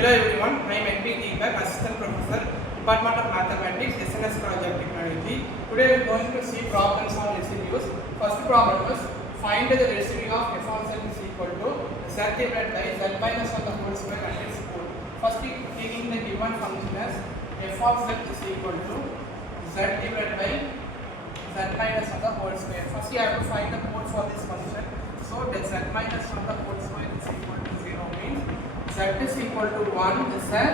Hello everyone, I am NP Deepak, Assistant Professor, Department of Mathematics, SNS Project Technology. Today we are going to see problems on residues. First problem is find the residue of f of z is equal to z divided by z minus 1 the whole square and its code. First taking the given function as f of z is equal to z divided by z minus 1 the whole square. First you have to find the code for this function. So the z minus 1 the whole square is equal to 0 means z is equal to 1 is a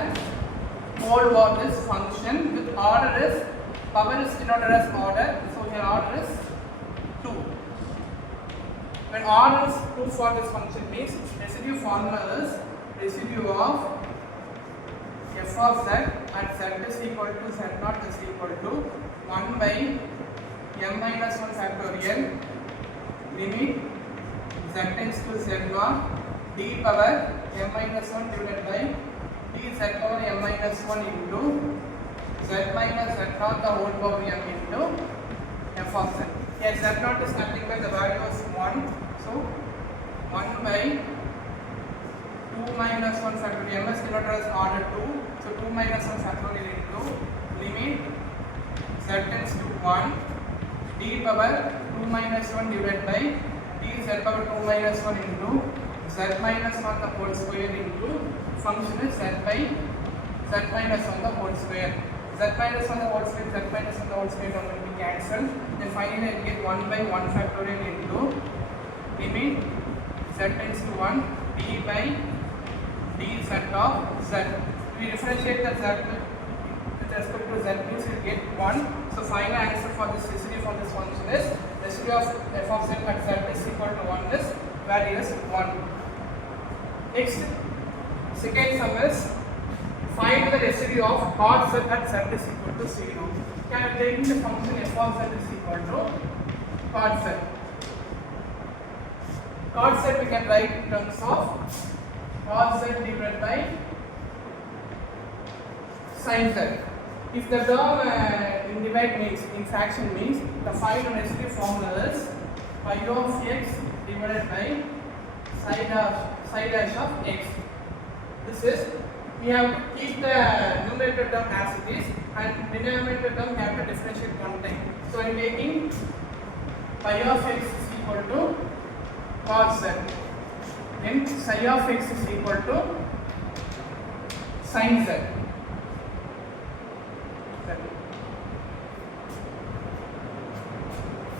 whole of this function with order is power is denoted as order, so here order is 2. When order is 2 for this function means residue formula is residue of f of z and z is equal to z naught is equal to 1 by m minus 1 factorial limit z tends to z naught d power m minus 1 divided by d z power m minus 1 into z minus z naught the whole power m into f of z. Here z naught is nothing but the value is 1. So 1 by 2 minus 1 factorial m is denoted as order 2. So 2 minus 1 factorial into limit z tends to 1 d power 2 minus 1 divided by d z power 2 minus 1 into z minus 1 the whole square into function is z by z minus 1 the whole square. Z minus 1 the whole square, z minus 1 the whole square will be cancelled. Then finally I get 1 by 1 factorial into limit z tends to 1 d by dz of z. We differentiate the z with respect to z means we get 1. So final answer for this residue for this function is residue of f of z at z is equal to 1 is value is 1. Next, second sum is find the residue of cos z at z is equal to 0. Can I take the function f of z is equal to cos z. Cos z we can write in terms of cos z divided by sin z. If the term in divide means in fraction means the final residue formula is pi of x divided by psi dash of x. This is we have to keep the numerator term as it is and denominator term we have to differentiate one time. So I am taking pi of x is equal to cos z. Then psi of x is equal to sin z.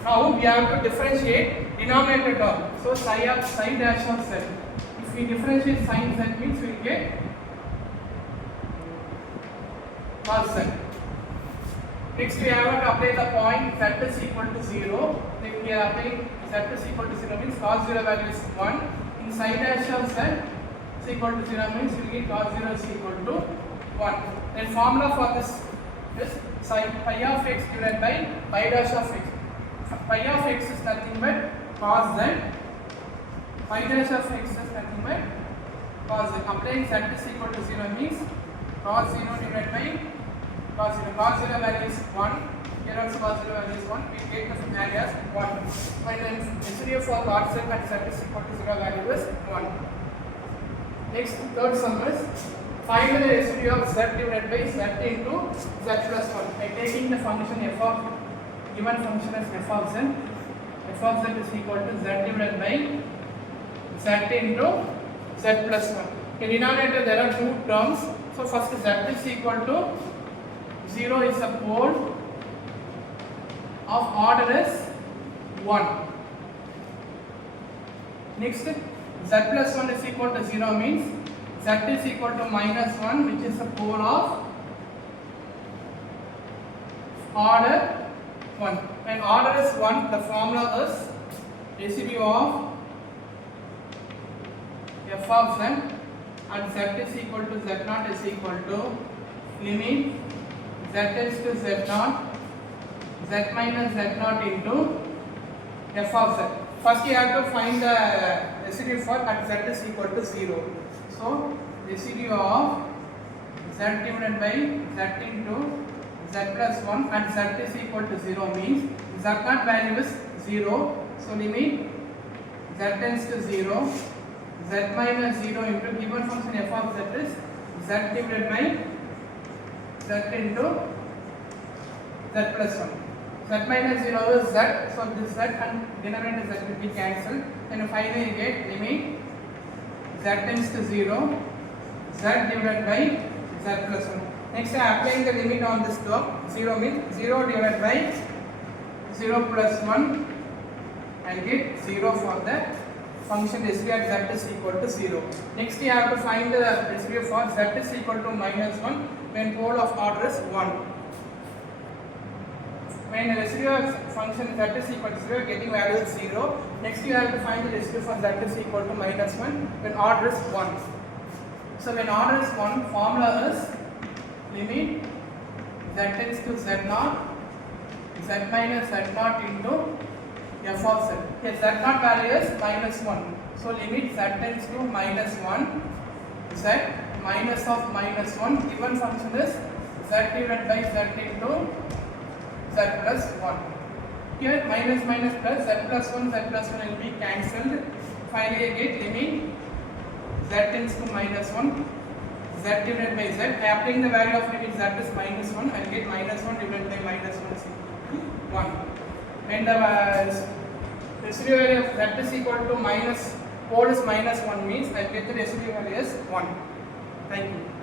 Now we have to differentiate denominator term. So psi dash of z. If we differentiate sin z means we will get cos z. Next we have to apply the point z is equal to 0. Then we are applying z is equal to 0 means cos 0 value is 1. In psi dash of z is equal to 0 means we will get cos 0 is equal to 1. Then formula for this is pi of x divided by pi dash of x. Pi of x is nothing but cos z. Pi dash of x is nothing but cos z. Applying z is equal to 0 means cos 0 divided by cos 0. Cos 0 value is 1. Here also cos 0 value is 1. We take the value as 1. And then residue for cos z at z is equal to 0 value is 1. Next, third sum is find the residue of z divided by z into z plus 1. By taking the function f of given function as f of z is equal to z divided by z into z plus 1. In denominator there are two terms. So first z is equal to 0 is a pole of order is 1. Next z plus 1 is equal to 0 means z is equal to minus 1 which is a pole of order 1. When order is 1, the formula is residue of f of z and z is equal to z naught is equal to limit z tends to z naught z minus z naught into f of z. First you have to find the residue for at z is equal to 0. So residue of z divided by z into z plus 1 and z is equal to 0 means z naught value is 0. So limit z tends to 0 z minus 0 into given function f of z is z divided by z into z plus 1. Z minus 0 is z, so this z and denominator z will be cancelled. Then finally you get limit z tends to 0, z divided by z plus 1. Next I am applying the limit on this term. 0 means 0 divided by 0 plus 1 and get 0 for the function residue at z is equal to 0. Next you have to find the residue for z is equal to minus 1 when pole of order is 1. When the residue function z is equal to 0, getting value is 0. Next you have to find the residue for z is equal to minus 1 when order is 1. So when order is 1, formula is limit z tends to z0, z minus z0 into f of z. Here z0 value is minus 1. So limit z tends to minus 1, z minus of minus 1, given function is z divided by z into z plus 1. Here minus minus plus z plus 1 will be cancelled. Finally I get limit z tends to minus 1, z divided by z. I applying the value of limit z is minus 1, I will get minus 1 divided by minus 1 is equal to 1. And the residue value of z is equal to minus, pole is minus 1 means I will get the residue value as 1. Thank you.